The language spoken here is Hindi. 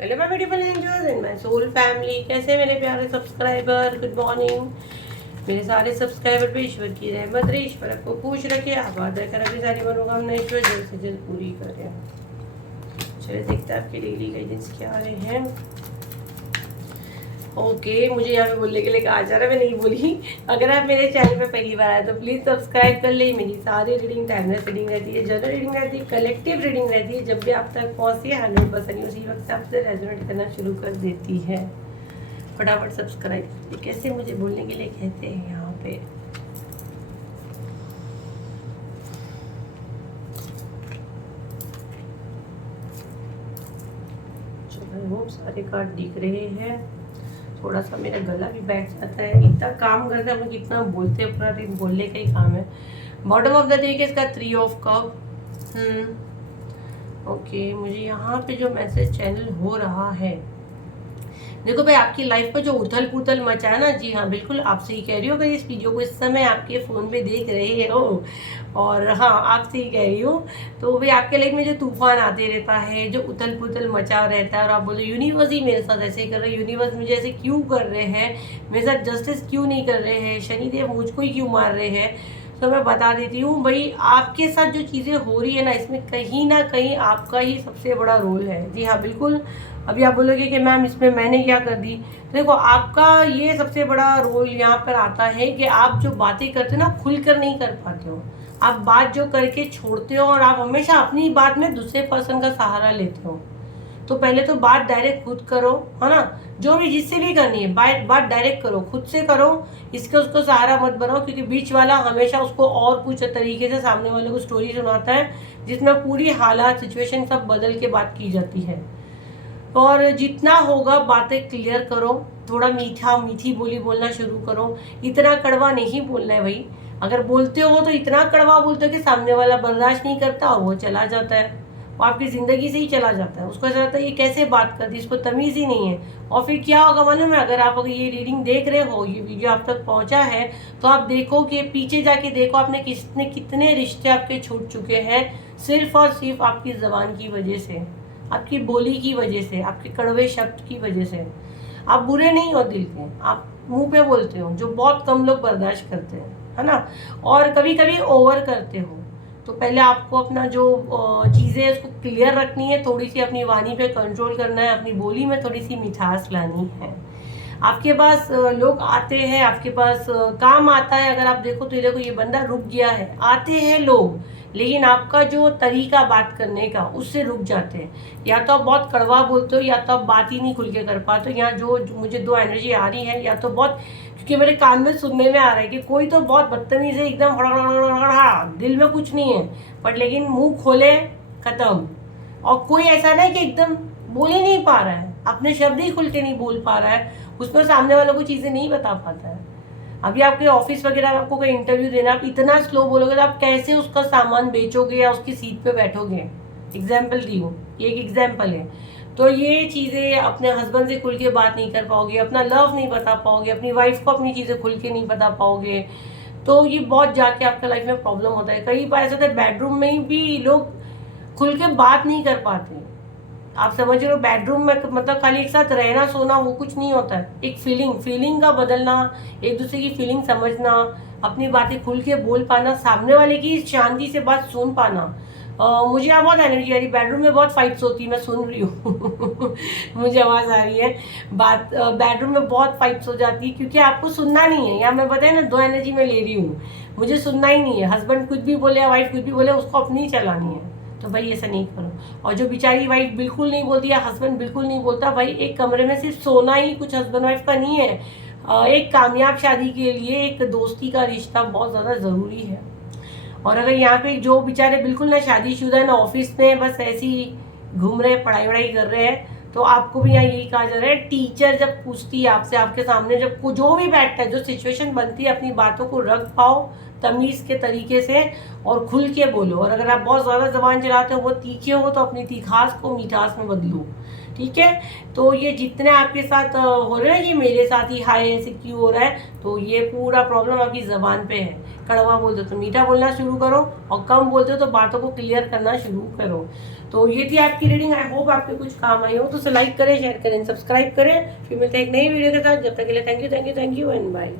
Hello my beautiful angels and my soul family, कैसे मेरे प्यारे सब्सक्राइबर। गुड मॉर्निंग मेरे सारे सब्सक्राइबर पे ईश्वर की रहमत रहे, ईश्वर आपको खुश रखे, आबाद रखकर अपनी सारी मनोकामना ईश्वर जल्द से जल्द पूरी करे। चलिए देखते हैं आपके डेली गाइडेंस क्या आ रहे हैं। ओके मुझे यहाँ पे बोलने के लिए कहा जा रहा है, मैं नहीं बोली। अगर आप मेरे चैनल पे पहली बार आए तो प्लीज़ सब्सक्राइब कर ले। मेरी सारी रीडिंग टाइमलेस रीडिंग रहती है, जनरल रीडिंग रहती है, कलेक्टिव रीडिंग रहती है। जब भी आप तक पहुँचती है 100% उसी वक्त से आपसे रेजोनेट करना शुरू कर देती है। फटाफट सब्सक्राइब कैसे मुझे बोलने के लिए कहते हैं यहाँ पे। चलो सारे कार्ड दिख रहे हैं। थोड़ा सा मेरा गला भी बैठ जाता है, इतना काम करते हैं हम, कितना बोलते हैं, पूरा दिन बोलने का ही काम है। बॉटम ऑफ द डेक इसका 3 ऑफ कप। ओके मुझे यहाँ पे जो मैसेज चैनल हो रहा है, देखो भाई आपकी लाइफ में जो उथल पुथल मचा है ना, जी हाँ बिल्कुल आप सही कह रही हो। अगर इस वीडियो को इस समय आपके फ़ोन पे देख रहे हो और हाँ आप सही कह रही हो, तो भाई आपके लाइफ में जो तूफान आते रहता है, जो उथल पुथल मचा रहता है और आप बोलो यूनिवर्स ही मेरे साथ ऐसे ही कर रहे हैं, यूनिवर्स मुझे ऐसे क्यों कर रहे हैं, मेरे साथ जस्टिस क्यों नहीं कर रहे हैं, शनिदेव मुझको ही क्यों मार रहे हैं। तो मैं बता देती हूँ भाई आपके साथ जो चीज़ें हो रही है ना, इसमें कहीं ना कहीं आपका ही सबसे बड़ा रोल है। जी हाँ बिल्कुल। अभी आप बोलोगे कि मैम इसमें मैंने क्या कर दी, तो देखो आपका ये सबसे बड़ा रोल यहाँ पर आता है कि आप जो बातें करते हो ना खुल कर नहीं कर पाते हो। आप बात जो करके छोड़ते हो और आप हमेशा अपनी बात में दूसरे पर्सन का सहारा लेते हो। तो पहले तो बात डायरेक्ट खुद करो, है ना। जो भी जिससे भी करनी है बात डायरेक्ट करो, खुद से करो। इसके उसको सहारा मत बनाओ, क्योंकि बीच वाला हमेशा उसको और कुछ तरीके से सामने वाले को स्टोरी सुनाता है, जिसमें पूरी हालात सिचुएशन सब बदल के बात की जाती है। और जितना होगा बातें क्लियर करो, थोड़ा मीठा मीठी बोली बोलना शुरू करो। इतना कड़वा नहीं बोलना है भाई। अगर बोलते हो तो इतना कड़वा बोलते हो कि सामने वाला बर्दाश्त नहीं करता और वो चला जाता है, वो आपकी ज़िंदगी से ही चला जाता है। उसको ऐसा लगता है ये कैसे बात करती है, इसको तमीज़ ही नहीं है। और फिर क्या होगा मालूम है, अगर ये रीडिंग देख रहे हो, ये वीडियो आप तक पहुंचा है, तो आप देखो कि पीछे जाके देखो आपने कितने रिश्ते आपके छूट चुके हैं, सिर्फ और सिर्फ आपकी ज़बान की वजह से, आपकी बोली की वजह से, आपके कड़वे शब्द की वजह से। आप बुरे नहीं हो दिल के, आप मुंह पे बोलते हो, जो बहुत कम लोग बर्दाश्त करते हैं, है ना। और कभी कभी ओवर करते हो। तो पहले आपको अपना जो चीज़ें है उसको क्लियर रखनी है, थोड़ी सी अपनी वाणी पे कंट्रोल करना है, अपनी बोली में थोड़ी सी मिठास लानी है। आपके पास लोग आते हैं, आपके पास काम आता है। अगर आप देखो तो ये देखो ये बंदा रुक गया है, आते हैं लोग, लेकिन आपका जो तरीका बात करने का उससे रुक जाते हैं। या तो आप बहुत कड़वा बोलते हो, या तो आप बात ही नहीं खुल के कर पाते हो। यहाँ जो मुझे दो एनर्जी आ रही है, या तो बहुत, क्योंकि मेरे कान में सुनने में आ रहा है कि कोई तो बहुत बदतमीज है एकदम, दिल में कुछ नहीं है बट लेकिन मुंह खोले खत्म। और कोई ऐसा नहीं कि एकदम बोल ही नहीं पा रहा है, अपने शब्द ही खुल के नहीं बोल पा रहा है, उसमें सामने वालों को चीज़ें नहीं बता पाता है। अभी आपके ऑफिस वगैरह में आपको कोई इंटरव्यू देना, आप इतना स्लो बोलोगे तो आप कैसे उसका सामान बेचोगे या उसकी सीट पे बैठोगे। एग्जाम्पल दी हूँ, ये एक एग्जाम्पल है। तो ये चीज़ें अपने हस्बैंड से खुल के बात नहीं कर पाओगे, अपना लव नहीं बता पाओगे, अपनी वाइफ को अपनी चीज़ें खुल के नहीं बता पाओगे। तो ये बहुत जाके आपका लाइफ में प्रॉब्लम होता है। कई बार ऐसा होता है बेडरूम में भी लोग खुल के बात नहीं कर पाते। आप समझ रहे हो, बेडरूम में मतलब खाली एक साथ रहना सोना वो कुछ नहीं होता है। एक फीलिंग का बदलना, एक दूसरे की फीलिंग समझना, अपनी बातें खुल के बोल पाना, सामने वाले की शांति से बात सुन पाना। मुझे यहाँ बहुत एनर्जी आ रही है, बेडरूम में बहुत फाइट्स होती है, मैं सुन रही हूँ मुझे आवाज़ आ रही है। बात बेडरूम में बहुत फाइट्स हो जाती है, क्योंकि आपको सुनना नहीं है। या मैं बताया ना, दो एनर्जी में ले रही हूँ, मुझे सुनना ही नहीं है। हस्बैंड कुछ भी बोले या वाइफ कुछ भी बोले, उसको अपनी ही चलानी है। तो भाई ऐसा नहीं करो। और जो बेचारी वाइफ बिल्कुल नहीं बोलती या हस्बैंड बिल्कुल नहीं बोलता, भाई एक कमरे में सिर्फ सोना ही कुछ हस्बैंड वाइफ का नहीं है। एक कामयाब शादी के लिए एक दोस्ती का रिश्ता बहुत ज़्यादा ज़रूरी है। और अगर यहाँ पे जो बेचारे बिल्कुल ना शादीशुदा ना ऑफिस में बस ऐसे ही घूम रहे, पढ़ाई वढ़ाई कर रहे हैं, तो आपको भी यहाँ यही कहा जा रहा है, टीचर जब पूछती है आपसे, आपके सामने जब जो भी बैठता है, जो सिचुएशन बनती है, अपनी बातों को रख पाओ, तमीज़ के तरीके से और खुल के बोलो। और अगर आप बहुत ज़्यादा ज़बान चलाते हो, वो तीखे हो, तो अपनी तीखास को मिठास में बदलो, ठीक है। तो ये जितने आपके साथ हो रहे हैं, ये मेरे साथ ही हाई ऐसे क्यों हो रहा है, तो ये पूरा प्रॉब्लम आपकी ज़बान पे है। कड़वा बोलते हो तो मीठा बोलना शुरू करो, और कम बोलते हो तो बातों को क्लियर करना शुरू करो। तो ये थी आपकी रीडिंग। आई होप आपके कुछ काम आई हो। तो उसे लाइक करें, शेयर करें, सब्सक्राइब करें। फिर मिलते हैं एक नई वीडियो के साथ। जब तक के लिए थैंक यू एंड बाय।